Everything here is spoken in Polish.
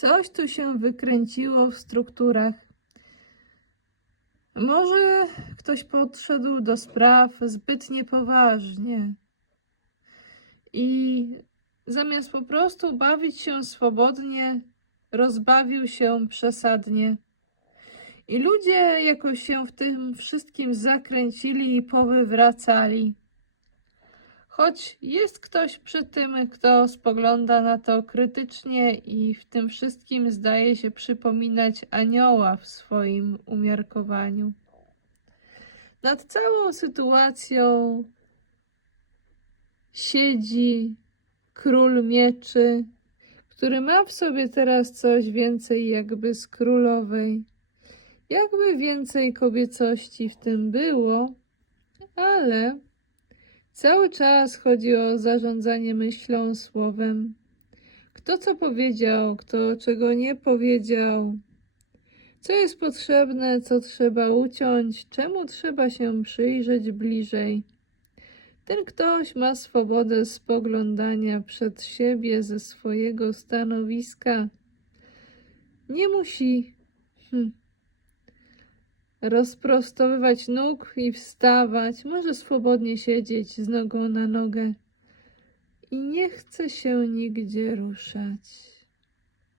Coś tu się wykręciło w strukturach. Może ktoś podszedł do spraw zbytnie poważnie i zamiast po prostu bawić się swobodnie, rozbawił się przesadnie. I ludzie jakoś się w tym wszystkim zakręcili i powywracali. Choć jest ktoś przy tym, kto spogląda na to krytycznie i w tym wszystkim zdaje się przypominać anioła w swoim umiarkowaniu. Nad całą sytuacją siedzi król mieczy, który ma w sobie teraz coś więcej jakby z królowej. Jakby więcej kobiecości w tym było, ale cały czas chodzi o zarządzanie myślą, słowem. Kto co powiedział, kto czego nie powiedział, co jest potrzebne, co trzeba uciąć, czemu trzeba się przyjrzeć bliżej. Ten ktoś ma swobodę spoglądania przed siebie ze swojego stanowiska. Nie musi hm, rozprostowywać nóg i wstawać, może swobodnie siedzieć z nogą na nogę i nie chce się nigdzie ruszać.